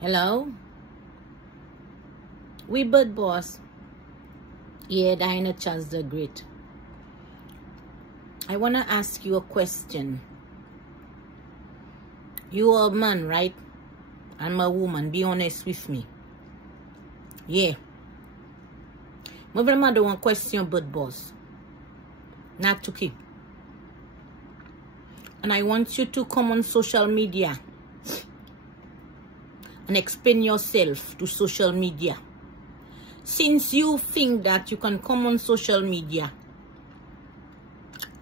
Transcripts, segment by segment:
Hello? We bird boss. Yeah, Diana Charles the Great. I want to ask you a question. You are a man, right? I'm a woman. Be honest with me. Yeah. I want to question bird boss. Nato. And I want you to come on social media and explain yourself to social media. Since you think that you can come on social media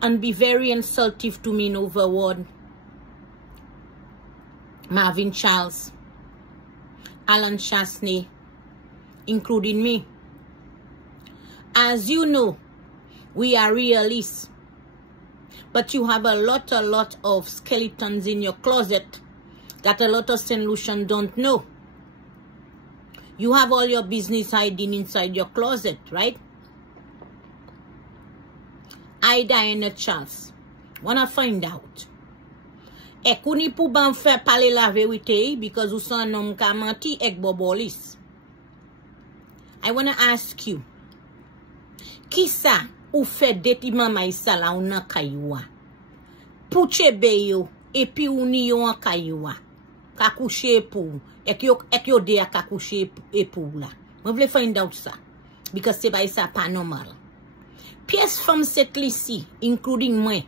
and be very insultive to me in overword, Marvin Charles, Alan Chasney, including me. As you know, we are realists, but you have a lot of skeletons in your closet that a lot of St. Lucian don't know. You have all your business hiding inside your closet, right? I, Diana Charles, wanna find out. Ekuni pou ban fè pale la verite because ou san nom kamanti ek bobolis. I wanna ask you, kisa ou fè deti mamay sala ou nan kaywa? Pouche beyo epi ou ni yo an kaywa. Kakouche pou. Ek yo de a kakouche epou la. Mwen vle find out sa. Because se bay sa pa normal. Pièce from set lisi, including mwen.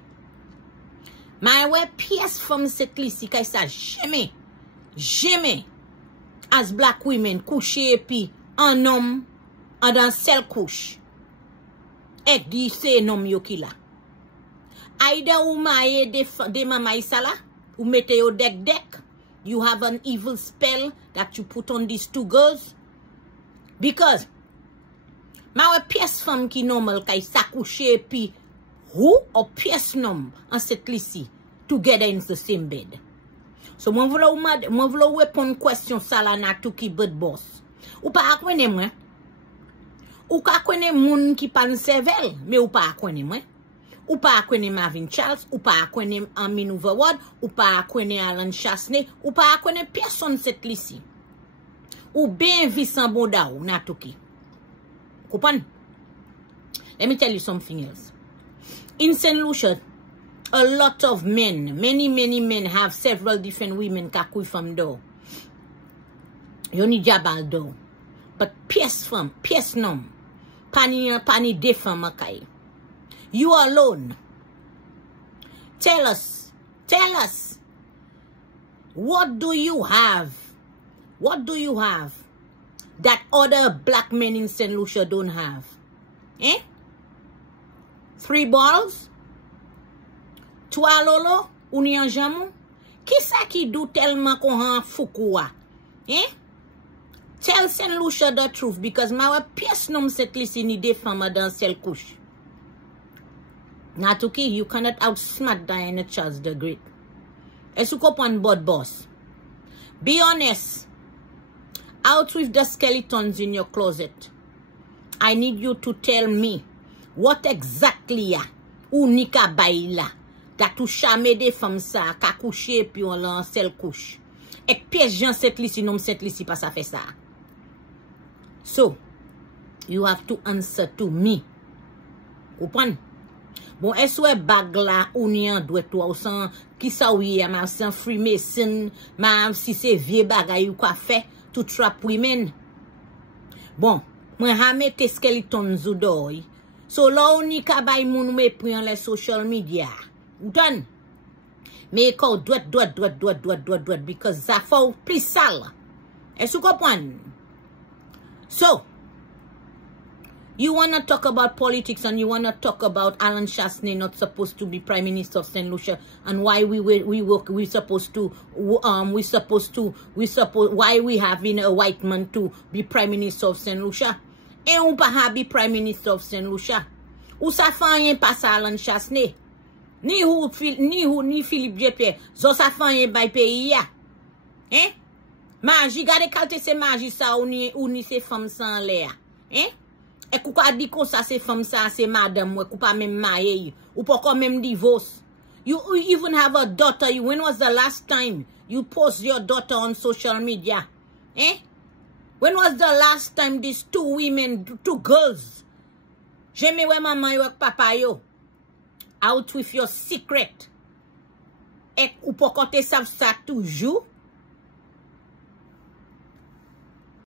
Ma we pièce from set lisi kay sa jamais as black women couche epi an homme an dan sel couche. Ek di se nom yo ki la. Aida ou maye de mamay sala, ou mete yo dek. You have an evil spell that you put on these two girls. Because ma we pièce femme ki normal kay sa couche pi who or pièce nom an set lisi together in the same bed. So mwen vlo wepon question sa la Nato ki bird boss. Ou pa akwene mwen? Ou ka akwene moun ki pan sevel, me ou pa akwene mwen? Ou pa akwene Marvin Charles, ou pa akwene Amin Overword, ou pa akwene Alan Chasney, ou pa akwene person set lisi. Ou ben visan boda ou Nato ki. Kupan? Let me tell you something else. In St. Lucia, a lot of men, many men have several different women kakui from do. Yoni jabal do. But pièce nom, pani de femme akay. You alone. Tell us, what do you have? What do you have that other black men in St. Lucia don't have? 3 balls? 3 lolo? Uni an jamon? Ki sa ki do telman kon han fukua? Tell St. Lucia the truth because ma we pièce nom set lisi ni de femme dans sel couche. Nato, you cannot outsmart Diana Charles the Great. Esukopon board boss. Be honest. Out with the skeletons in your closet. I need you to tell me what exactly ya ou nika baila that ou chame de femme sa ka couche pi on lan sel couche. Ek pièce jan set lisi nom set lisi pa sa fe sa. So, you have to answer to me. Kupon? Bon, eswe bag la ou ni an dwe to ou san ki sa ou ye ma san Freemason, ma si se vie bagay ou ka fe to trap women. Bon, mwen ha mette skeleton zou doy. So la ou ni ka bay moun me priyan le social media. Ou tan? Me ko dwet because za fò plis sal. Esou kopwan? So, you want to talk about politics and you want to talk about Alan Chasney not supposed to be Prime Minister of St. Lucia and why why we having a white man to be Prime Minister of St. Lucia? Et on pa be Prime Minister of St. Lucia. Ou sa fanyen pas Alan Chasney? Ni Philippe Jepé, zo sa fanyen bay pays ya. Maji, gade kalte se maji sa ou ni se femme san le ya. E kou ka di kon sa se femme sa se madame we kou pa même maye ou pa kon même divorce. You even have a daughter. When was the last time you post your daughter on social media? Eh? When was the last time these two girls, Jeme we mama yo ak papa yo, out with your secret? Ek ou po kote sav sa toujou?